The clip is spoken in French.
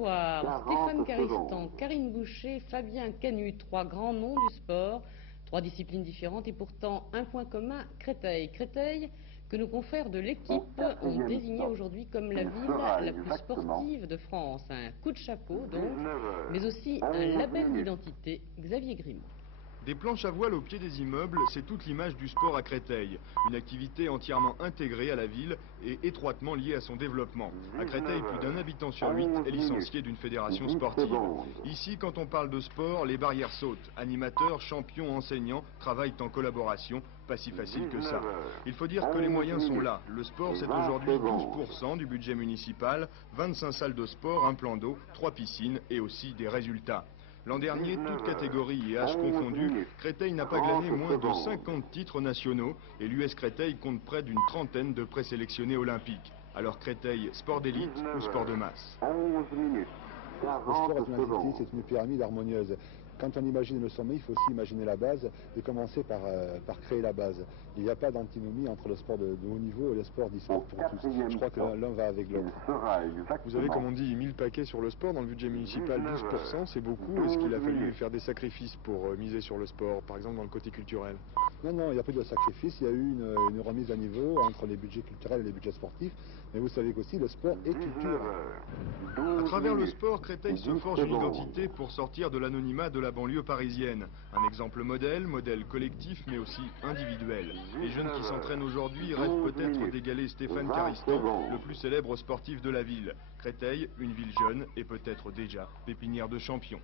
Bonsoir. Stéphane Caristan, Karine Boucher, Fabien Canu, trois grands noms du sport, trois disciplines différentes et pourtant un point commun, Créteil. Créteil, que nos confrères de l'équipe ont désigné aujourd'hui comme la ville la plus sportive de France. Un coup de chapeau donc, mais aussi un label d'identité, Xavier Grimaud. Des planches à voile au pied des immeubles, c'est toute l'image du sport à Créteil. Une activité entièrement intégrée à la ville et étroitement liée à son développement. À Créteil, plus d'un habitant sur 8 est licencié d'une fédération sportive. Ici, quand on parle de sport, les barrières sautent. Animateurs, champions, enseignants travaillent en collaboration. Pas si facile que ça. Il faut dire que les moyens sont là. Le sport, c'est aujourd'hui 12% du budget municipal, 25 salles de sport, un plan d'eau, 3 piscines et aussi des résultats. L'an dernier, toutes catégories et âges confondus, Créteil n'a pas glané moins de 50 titres nationaux et l'US Créteil compte près d'une trentaine de présélectionnés olympiques. Alors Créteil, sport d'élite ou sport de masse? Le sport est une entité, c'est une pyramide harmonieuse. Quand on imagine le sommet, il faut aussi imaginer la base et commencer par créer la base. Il n'y a pas d'antinomie entre le sport de haut niveau et le sport d'e-sport pour tous. Je crois que l'un va avec l'autre. Vous avez, comme on dit, 1000 paquets sur le sport dans le budget municipal, 12%, c'est beaucoup. Est-ce qu'il a fallu faire des sacrifices pour miser sur le sport, par exemple dans le côté culturel? Non, il n'y a pas de sacrifice, il y a eu une remise à niveau entre les budgets culturels et les budgets sportifs. Mais vous savez qu'aussi, le sport est culture. À travers le sport, Créteil se forge une identité pour sortir de l'anonymat de la banlieue parisienne. Un exemple modèle collectif mais aussi individuel. Les jeunes qui s'entraînent aujourd'hui rêvent peut-être d'égaler Stéphane Caristan, le plus célèbre sportif de la ville. Créteil, une ville jeune et peut-être déjà pépinière de champions.